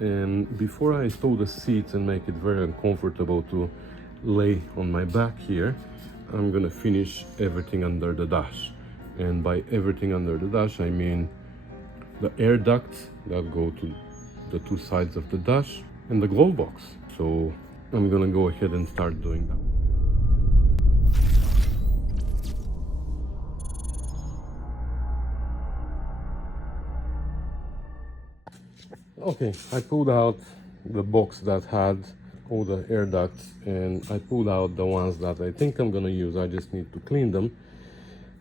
And before I install the seats and make it very uncomfortable to lay on my back here, I'm gonna finish everything under the dash. And by everything under the dash, I mean the air ducts that go to the two sides of the dash and the glove box. So I'm gonna go ahead and start doing that. Okay, I pulled out the box that had all the air ducts, and I pulled out the ones that I think I'm gonna use. I just need to clean them.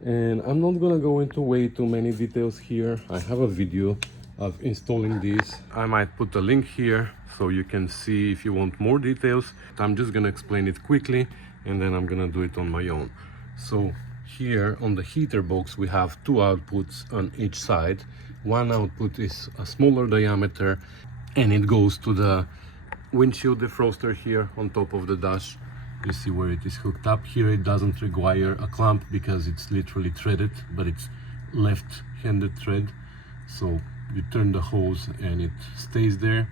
And I'm not gonna go into way too many details here. I have a video of installing these. I might put a link here so you can see if you want more details. I'm just gonna explain it quickly and then I'm gonna do it on my own. So here on the heater box we have two outputs on each side. One output is a smaller diameter and it goes to the windshield defroster here on top of the dash. You see where it is hooked up. Here it doesn't require a clamp because it's literally threaded, but it's left-handed thread. So you turn the hose and it stays there.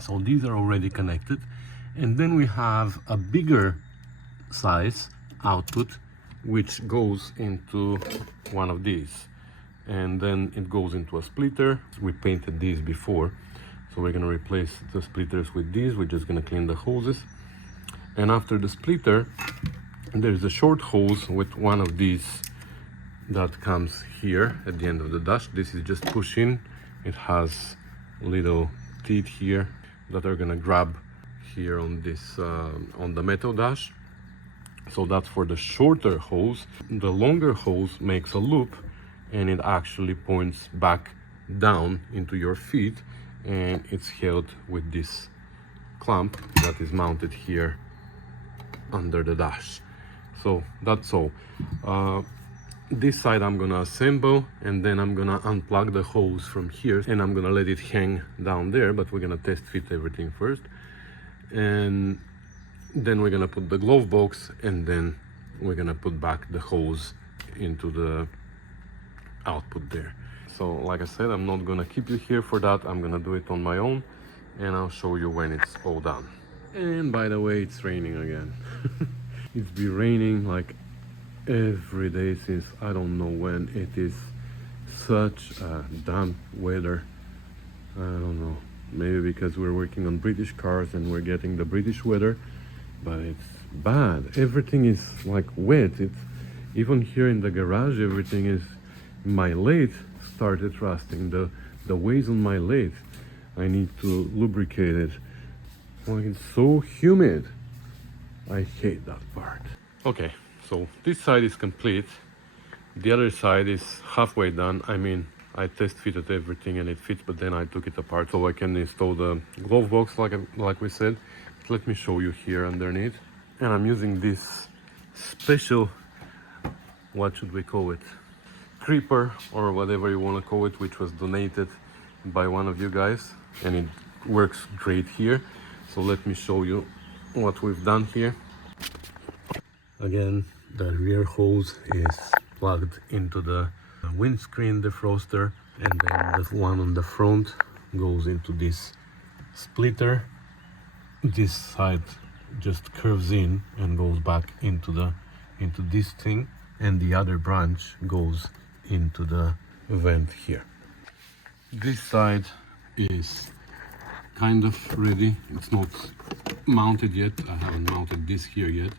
So these are already connected. And then we have a bigger size output which goes into one of these. And then it goes into a splitter. We painted these before. So we're gonna replace the splitters with these. We're just gonna clean the hoses. And after the splitter, there's a short hose with one of these that comes here at the end of the dash. This is just push in. It has little teeth here that are gonna grab here on this on the metal dash. So that's for the shorter hose. The longer hose makes a loop and it actually points back down into your feet, and it's held with this clamp that is mounted here under the dash. So that's all. This side I'm gonna assemble and then I'm gonna unplug the hose from here and I'm gonna let it hang down there, but we're gonna test fit everything first. And then we're gonna put the glove box and then we're gonna put back the hose into the output there. So like I said, I'm not gonna keep you here for that. I'm gonna do it on my own and I'll show you when it's all done. And by the way, it's raining again. It's been raining like every day since I don't know when. It is such a damp weather. I don't know, maybe because we're working on British cars and we're getting the British weather, but it's bad. Everything is like wet. It's even here in the garage, everything is, my lathe started rusting. The ways on my lathe, I need to lubricate it. Like, it's so humid. I hate that part. Okay, so this side is complete. The other side is halfway done. I mean, I test fitted everything and it fits, but then I took it apart so I can install the glove box like we said. But let me show you here underneath. And I'm using this special, what should we call it? Creeper or whatever you want to call it, which was donated by one of you guys, and it works great here. So let me show you what we've done here. Again, the rear hose is plugged into the windscreen defroster, and then the one on the front goes into this splitter. This side just curves in and goes back into this thing, and the other branch goes into the vent here. This side is kind of ready. It's not mounted yet. I haven't mounted this here yet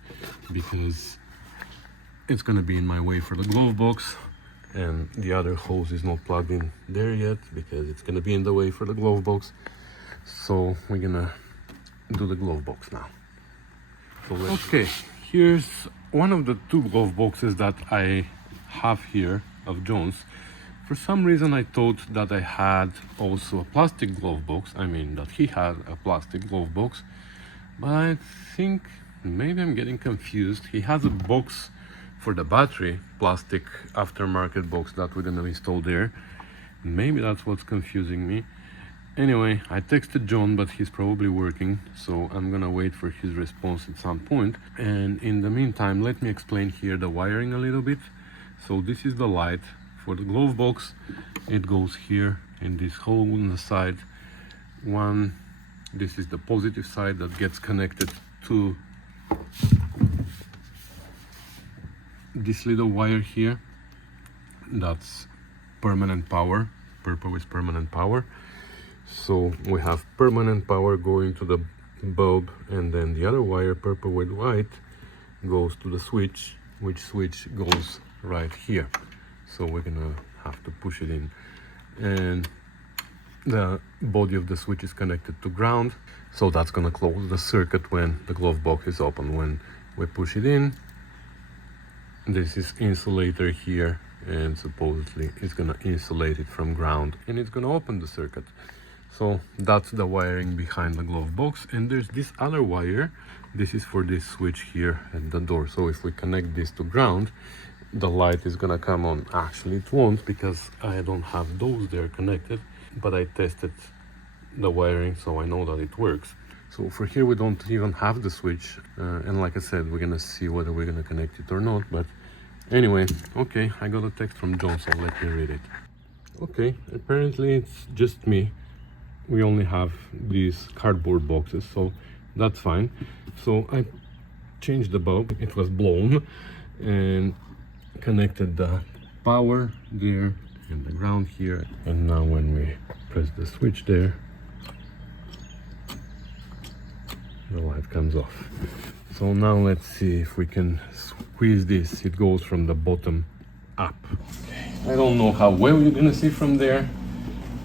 because it's gonna be in my way for the glove box, and the other hose is not plugged in there yet because it's gonna be in the way for the glove box. So we're gonna do the glove box now. So okay, here's one of the two glove boxes that I have here of John's. For some reason I thought that I had also a plastic glove box. I mean that he had a plastic glove box, but I think maybe I'm getting confused. He has a box for the battery, plastic aftermarket box that we're gonna install there. Maybe that's what's confusing me. Anyway, I texted John, but he's probably working, so I'm gonna wait for his response at some point. And in the meantime, let me explain here the wiring a little bit. So this is the light for the glove box. It goes here in this hole on the side. One, this is the positive side that gets connected to this little wire here. That's permanent power. Purple is permanent power. So we have permanent power going to the bulb, and then the other wire, purple with white, goes to the switch, which switch goes right here. So we're gonna have to push it in. And the body of the switch is connected to ground, so that's gonna close the circuit when the glove box is open. When we push it in, this is insulator here, and supposedly it's gonna insulate it from ground, and it's gonna open the circuit. So that's the wiring behind the glove box. And there's this other wire. This is for this switch here at the door. So if we connect this to ground, the light is gonna come on. Actually it won't, because I don't have those there connected, but I tested the wiring, so I know that it works. So for here we don't even have the switch, and like I said, we're gonna see whether we're gonna connect it or not. But anyway, okay, I got a text from John, so let me read it. Okay, apparently it's just me. We only have these cardboard boxes, so that's fine. So I changed the bulb, it was blown, and connected the power there and the ground here. And now when we press the switch there, the light comes off. So now let's see if we can squeeze this. It goes from the bottom up. Okay. I don't know how well you're gonna see from there,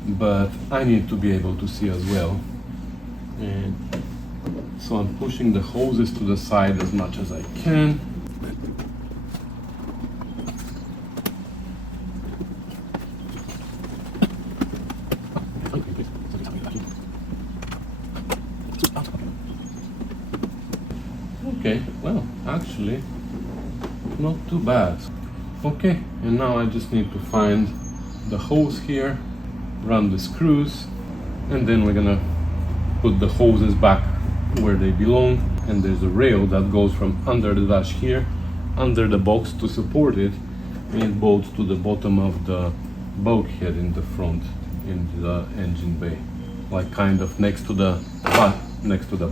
but I need to be able to see as well. And so I'm pushing the hoses to the side as much as I can. Okay, well, actually, not too bad. Okay, and now I just need to find the hose here, run the screws, and then we're gonna put the hoses back where they belong. And there's a rail that goes from under the dash here, under the box to support it, and it bolts to the bottom of the bulkhead in the front, in the engine bay, like kind of next to the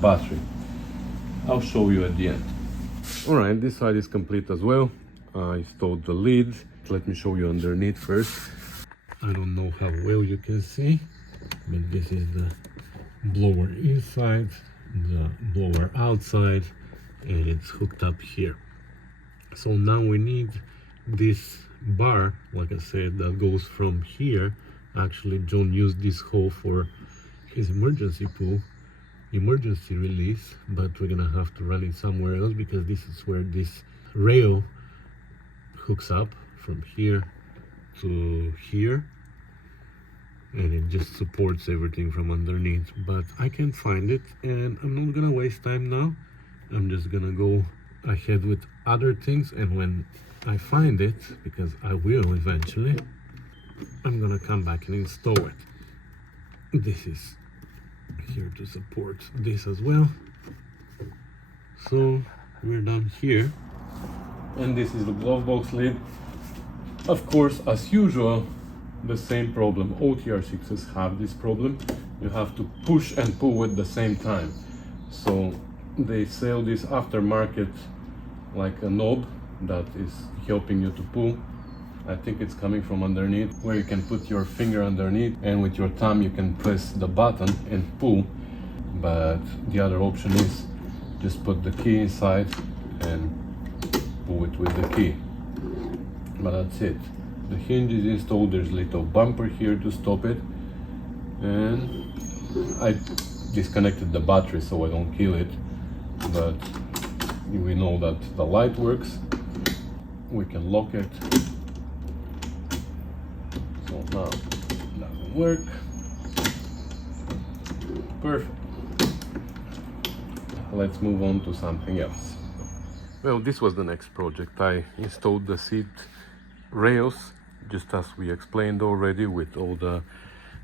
battery. I'll show you at the end. Alright, this side is complete as well. I installed the lid. Let me show you underneath first. I don't know how well you can see, but this is the blower inside, the blower outside, and it's hooked up here. So now we need this bar, like I said, that goes from here. Actually, John used this hole for his emergency release, but we're gonna have to run it somewhere else, because this is where this rail hooks up from here to here, and it just supports everything from underneath. But I can't find it, and I'm not gonna waste time now. I'm just gonna go ahead with other things, and when I find it, because I will eventually, I'm gonna come back and install it. This is here to support this as well. So we're done here, and this is the glove box lid. Of course, as usual, the same problem. All TR6s have this problem. You have to push and pull at the same time. So they sell this aftermarket, like a knob that is helping you to pull. I think it's coming from underneath, where you can put your finger underneath, and with your thumb you can press the button and pull. But the other option is just put the key inside and pull it with the key. But that's it. The hinge is installed. There's a little bumper here to stop it, and I disconnected the battery so I don't kill it. But we know that the light works. We can lock it. So now it doesn't work. Perfect. Let's move on to something else. Well, this was the next project. I installed the seat rails, just as we explained already, with all the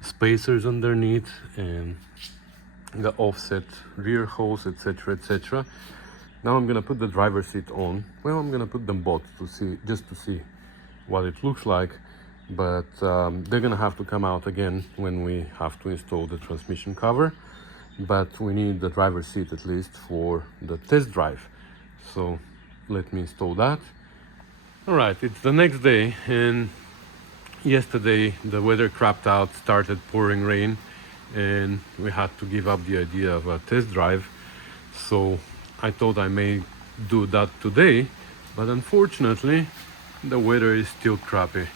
spacers underneath and the offset rear hose, etc, etc. Now I'm gonna put the driver's seat on. Well, I'm gonna put them both to see, just to see what it looks like. but they're gonna have to come out again when we have to install the transmission cover. But we need the driver's seat at least for the test drive. So let me install that. All right, it's the next day, and yesterday the weather crapped out, started pouring rain, and we had to give up the idea of a test drive. So I thought I may do that today, but unfortunately the weather is still crappy.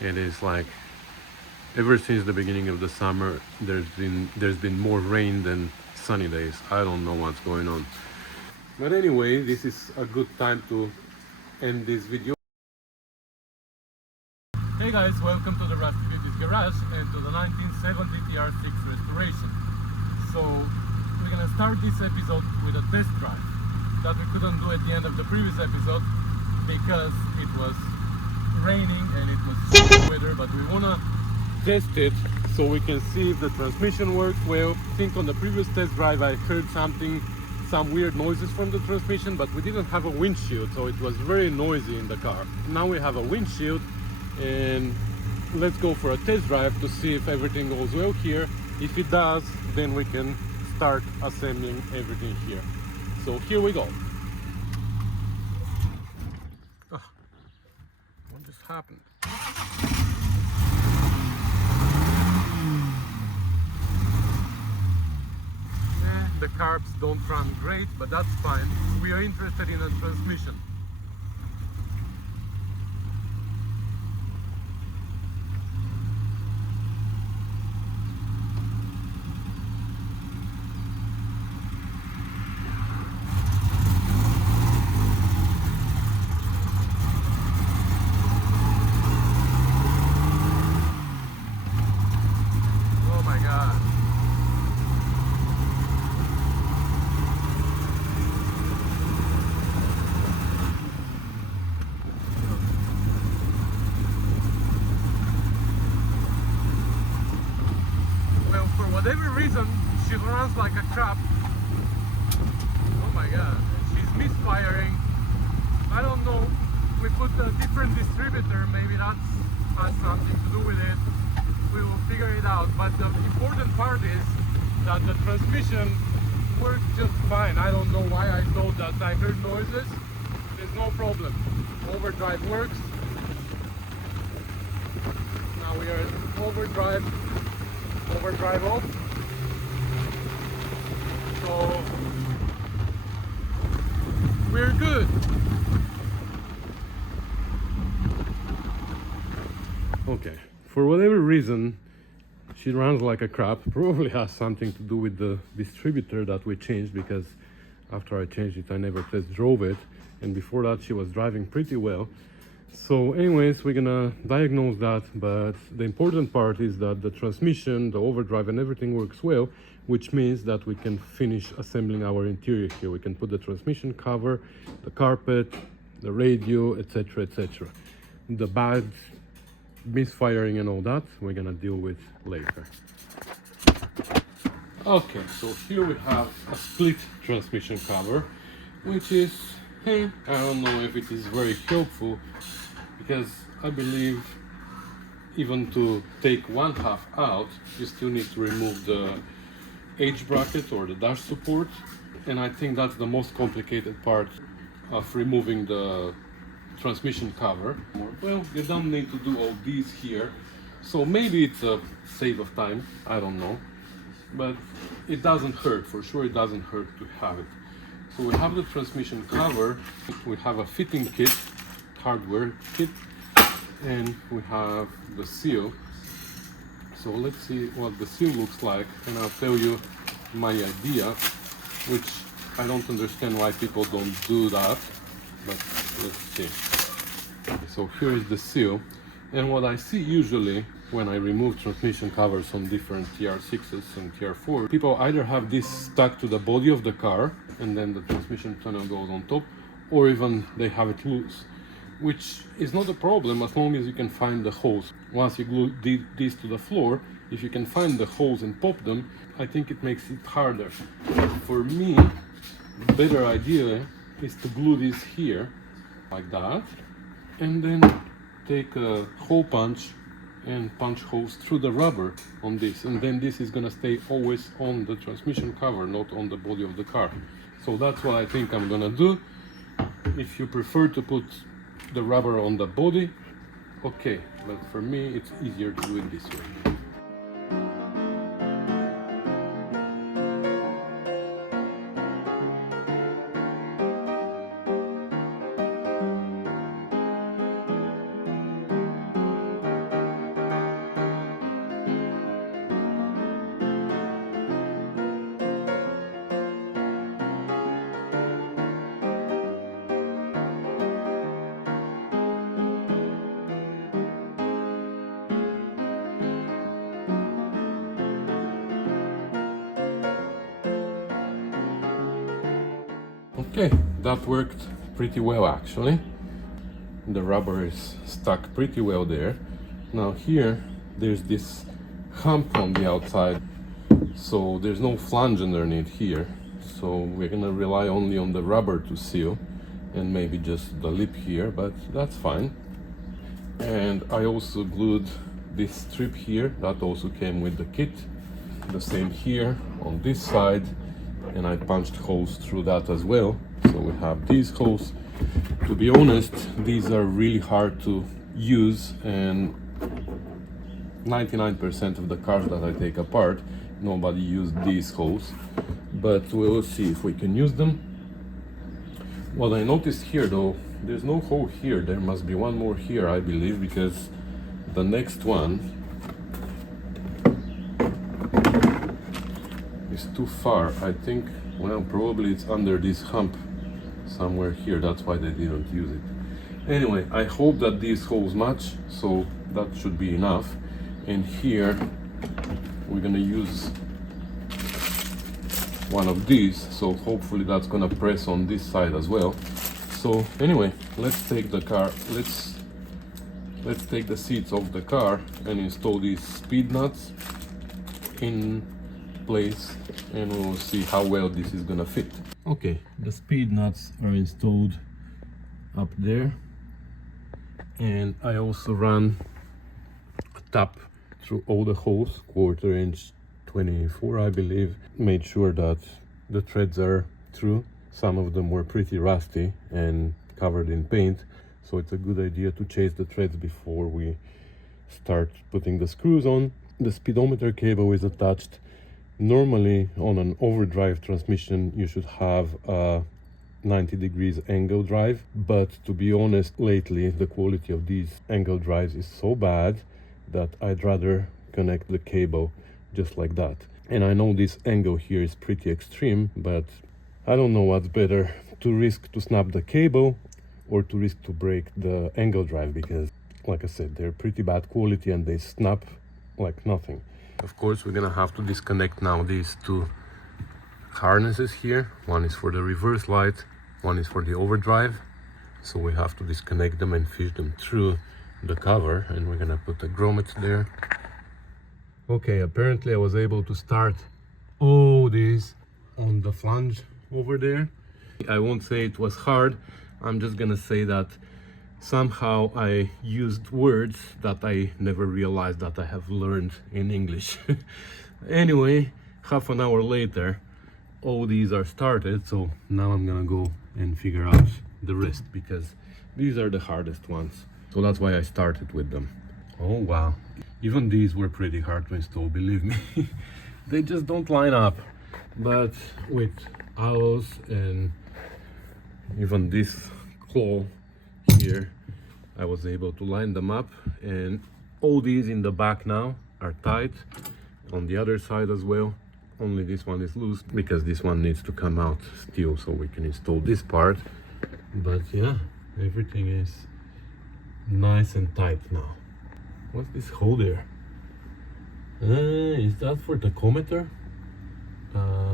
It is like ever since the beginning of the summer there's been more rain than sunny days. I don't know what's going on. But anyway, this is a good time to end this video. Hey guys, welcome to the Rusty Beauty's garage and to the 1970 TR6 restoration. So we're gonna start this episode with a test drive that we couldn't do at the end of the previous episode because it was raining and it was super weather, but we wanna test it so we can see if the transmission works well. I think on the previous test drive I heard some weird noises from the transmission, but we didn't have a windshield, so it was very noisy in the car. Now we have a windshield, and let's go for a test drive to see if everything goes well here. If it does, then we can start assembling everything here. So here we go. What just happened? The carbs don't run great, but that's fine. We are interested in a transmission. Oh my God. For whatever reason, she runs like a crap. Oh my God, she's misfiring. I don't know. We put a different distributor, maybe that has something to do with it. We will figure it out. But the important part is that the transmission works just fine. I don't know why I thought that I heard noises. There's no problem. Overdrive works. Now we are in overdrive off. So we're good. Okay, for whatever reason she runs like a crap. Probably has something to do with the distributor that we changed, because after I changed it I never test drove it, and before that she was driving pretty well. So anyways, we're gonna diagnose that, but the important part is that the transmission, the overdrive and everything works well, which means that we can finish assembling our interior here. We can put the transmission cover, the carpet, the radio, etc, etc. The bad misfiring and all that we're gonna deal with later. Okay, so here we have a split transmission cover, which is, I don't know if it is very helpful, because I believe even to take one half out, you still need to remove the H bracket or the dash support, and I think that's the most complicated part of removing the transmission cover. Well, you don't need to do all these here, so maybe it's a save of time, I don't know, but it doesn't hurt. For sure it doesn't hurt to have it. So we have the transmission cover, we have a fitting kit, hardware kit, and we have the seal. So let's see what the seal looks like, and I'll tell you my idea, which I don't understand why people don't do that, but let's see. So here is the seal, and what I see usually when I remove transmission covers on different TR6s and TR4, people either have this stuck to the body of the car and then the transmission tunnel goes on top, or even they have it loose, which is not a problem as long as you can find the holes. Once you glue these to the floor, if you can find the holes and pop them, I think it makes it harder. For me, the better idea is to glue this here like that, and then take a hole punch and punch holes through the rubber on this, and then this is gonna stay always on the transmission cover, not on the body of the car. So that's what I think I'm gonna do. If you prefer to put the rubber on the body, okay, but for me it's easier to do it this way. Okay, that worked pretty well actually. The rubber is stuck pretty well there. Now here, there's this hump on the outside, so there's no flange underneath here. So we're gonna rely only on the rubber to seal, and maybe just the lip here, but that's fine. And I also glued this strip here, that also came with the kit. The same here on this side, and I punched holes through that as well. So we have these holes. To be honest, these are really hard to use, and 99% of the cars that I take apart, nobody used these holes, but we'll see if we can use them. What I noticed here though, there's no hole here. There must be one more here, I believe, because the next one is too far. I think, well, probably it's under this hump somewhere here. That's why they didn't use it. Anyway, I hope that these holes match, so that should be enough. And here we're gonna use one of these, so hopefully that's gonna press on this side as well. So anyway, let's take the car, let's take the seats off the car and install these speed nuts in place, and we'll see how well this is gonna fit. Okay, the speed nuts are installed up there, and I also ran a tap through all the holes, 1/4 inch 24 I believe. Made sure that the threads are through. Some of them were pretty rusty and covered in paint, so it's a good idea to chase the threads before we start putting the screws on. The speedometer cable is attached. Normally on an overdrive transmission you should have a 90 degrees angle drive, but to be honest, lately the quality of these angle drives is so bad that I'd rather connect the cable just like that. And I know this angle here is pretty extreme, but I don't know what's better, to risk to snap the cable or to risk to break the angle drive, because like I said, they're pretty bad quality and they snap like nothing. Of course, we're gonna have to disconnect now these two harnesses here. One is for the reverse light, one is for the overdrive. So we have to disconnect them and fish them through the cover, and we're gonna put a grommet there. Okay, apparently I was able to start all these on the flange over there. I won't say it was hard, I'm just gonna say that somehow I used words that I never realized that I have learned in English. Anyway, half an hour later, all these are started, so now I'm gonna go and figure out the rest, because these are the hardest ones. So that's why I started with them. Oh wow, even these were pretty hard to install, believe me. They just don't line up, but with owls and even this claw here, I was able to line them up, and all these in the back now are tight, on the other side as well. Only this one is loose because this one needs to come out still, so we can install this part. But yeah, everything is nice and tight now. What's this hole there? Is that for tachometer?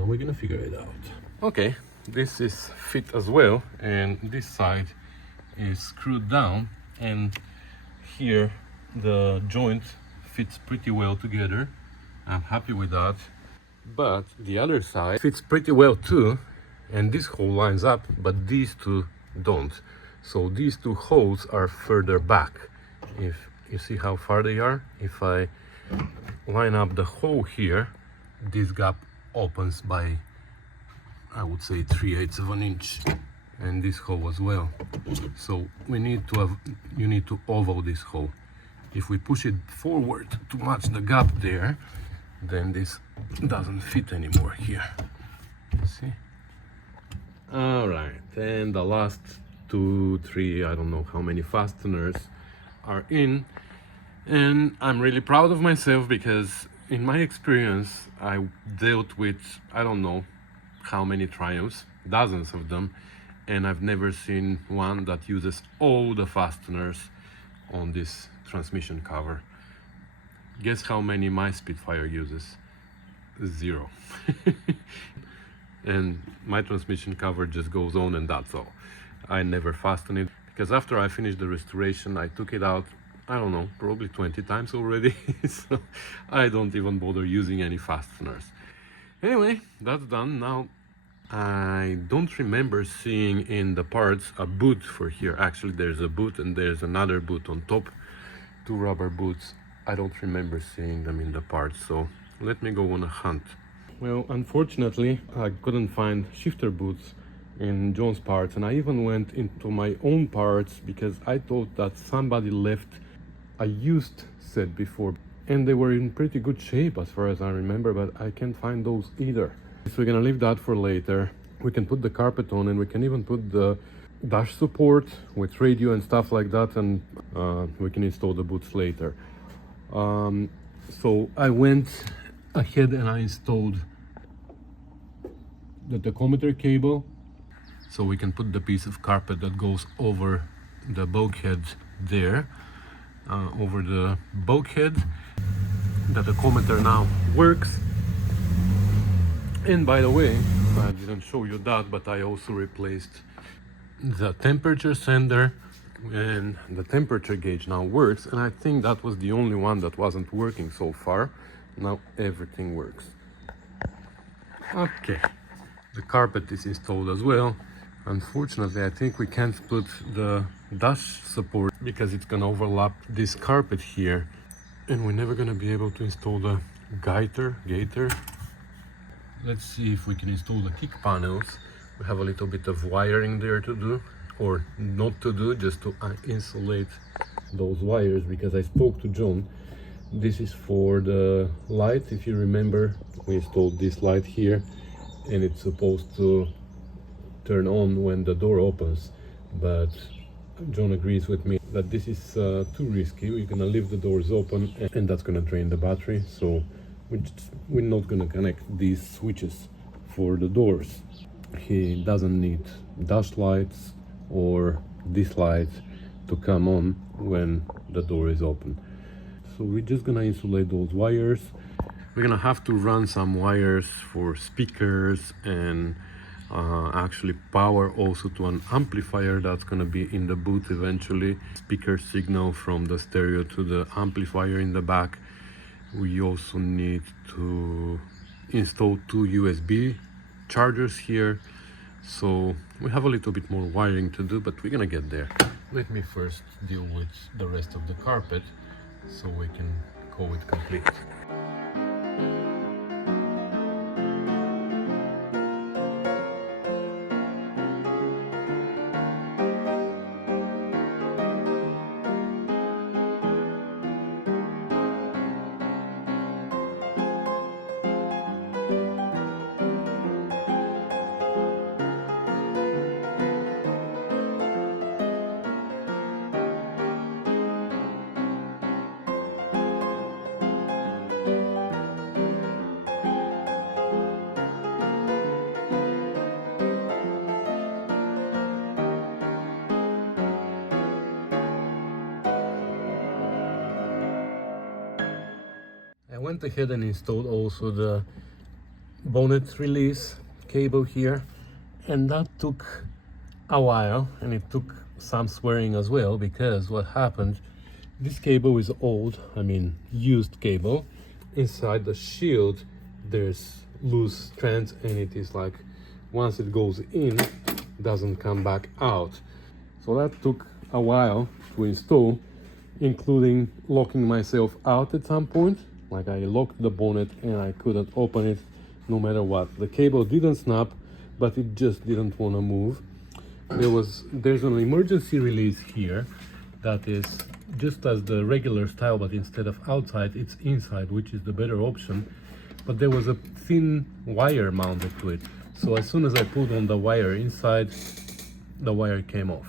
We're gonna figure it out. Okay, this is fit as well, and this side is screwed down, and here the joint fits pretty well together. I'm happy with that. But the other side fits pretty well too, and this hole lines up, but these two don't. So these two holes are further back. You see how far they are? If I line up the hole here, this gap opens by, I would say, 3/8 of an inch, and this hole as well. So we need to have, you need to oval this hole. If we push it forward to match the gap there, then this doesn't fit anymore here. See? All right, and the last 2, 3, I don't know how many fasteners are in, and I'm really proud of myself because in my experience I dealt with, I don't know how many Triumphs, dozens of them, and I've never seen one that uses all the fasteners on this transmission cover. Guess how many my Spitfire uses? 0. And my transmission cover just goes on, and that's all. I never fasten it because after I finished the restoration I took it out, I don't know, probably 20 times already. So I don't even bother using any fasteners. Anyway, that's done. Now I don't remember seeing in the parts a boot for here. Actually there's a boot and there's another boot on top, 2 rubber boots. I don't remember seeing them in the parts, so let me go on a hunt. Well, unfortunately I couldn't find shifter boots in John's parts, and I even went into my own parts because I thought that somebody left a used set before, and they were in pretty good shape as far as I remember, but I can't find those either. So we're gonna leave that for later. We can put the carpet on, and we can even put the dash support with radio and stuff like that, and we can install the boots later. So I went ahead and I installed the tachometer cable, so we can put the piece of carpet that goes over the bulkhead there, over the bulkhead. The tachometer now works. And by the way, I didn't show you that, but I also replaced the temperature sender, and the temperature gauge now works, and I think that was the only one that wasn't working so far. Now everything works. Okay, the carpet is installed as well. Unfortunately, I think we can't put the dash support because it's gonna overlap this carpet here, and we're never gonna be able to install the gaiter. Let's see if we can install the kick panels. We have a little bit of wiring there to do, or not to do, just to insulate those wires, because I spoke to John. This is for the light. If you remember, we installed this light here, and it's supposed to turn on when the door opens, but John agrees with me that this is too risky. We're gonna leave the doors open, and that's gonna drain the battery, so we're not gonna connect these switches for the doors. He doesn't need dash lights or this light to come on when the door is open. So we're just gonna insulate those wires. We're gonna have to run some wires for speakers and actually power also to an amplifier that's gonna be in the boot eventually. Speaker signal from the stereo to the amplifier in the back. We also need to install 2 USB chargers here. So we have a little bit more wiring to do, but we're gonna get there. Let me first deal with the rest of the carpet so we can call it complete. I went ahead and installed also the bonnet release cable here, and that took a while, and it took some swearing as well, because what happened, this cable is old, I mean used cable. Inside the shield there's loose strands, and it is like once it goes in, doesn't come back out. So that took a while to install, including locking myself out at some point. Like I locked the bonnet and I couldn't open it no matter what. The cable didn't snap, but it just didn't want to move. There's an emergency release here that is just as the regular style, but instead of outside, it's inside, which is the better option. But there was a thin wire mounted to it. So as soon as I put on the wire inside, the wire came off.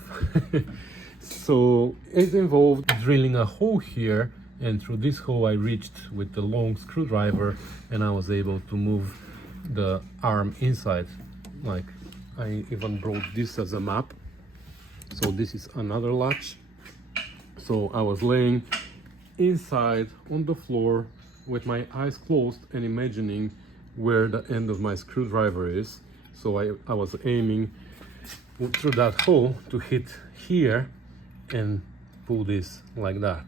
So it involved drilling a hole here, and through this hole I reached with the long screwdriver and I was able to move the arm inside. Like I even brought this as a map. So this is another latch. So I was laying inside on the floor with my eyes closed and imagining where the end of my screwdriver is. So I was aiming through that hole to hit here and pull this like that.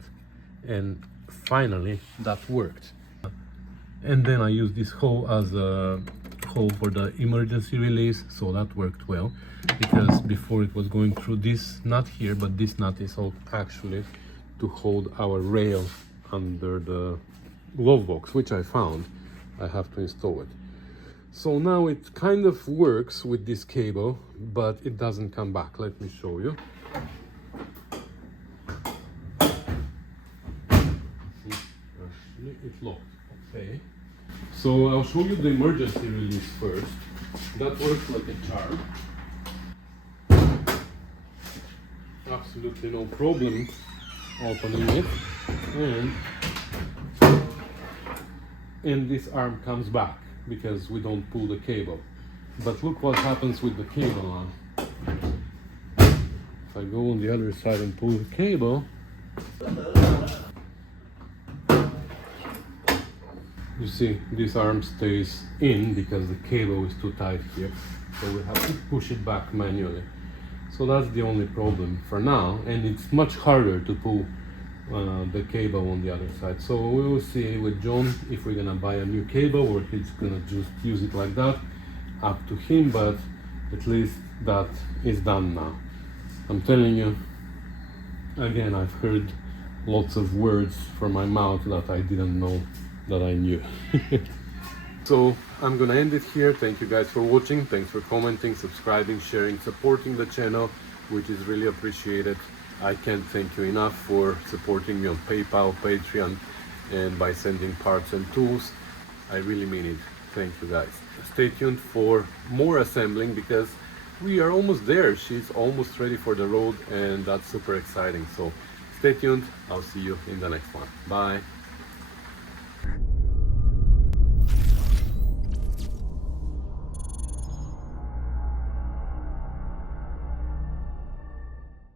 And finally that worked. And then I used this hole as a hole for the emergency release, so that worked well, because before it was going through this nut here, but this nut is all actually to hold our rail under the glove box, which I found. I have to install it. So now it kind of works with this cable, but it doesn't come back. Let me show you. It's locked. Okay. So I'll show you the emergency release first. That works like a charm. Absolutely no problem opening it, and this arm comes back because we don't pull the cable. But look what happens with the cable on. If I go on the other side and pull the cable, you see this arm stays in because the cable is too tight here, so we have to push it back manually. So that's the only problem for now, and it's much harder to pull the cable on the other side. So we will see with John if we're gonna buy a new cable or he's gonna just use it like that. Up to him, but at least that is done now. I'm telling you, again, I've heard lots of words from my mouth that I didn't know that I knew. So I'm gonna end it here. Thank you guys for watching. Thanks for commenting, subscribing, sharing, supporting the channel, which is really appreciated. I can't thank you enough for supporting me on PayPal, Patreon, and by sending parts and tools. I really mean it. Thank you guys. Stay tuned for more assembling because we are almost there. She's almost ready for the road, and that's super exciting. So stay tuned. I'll see you in the next one. Bye.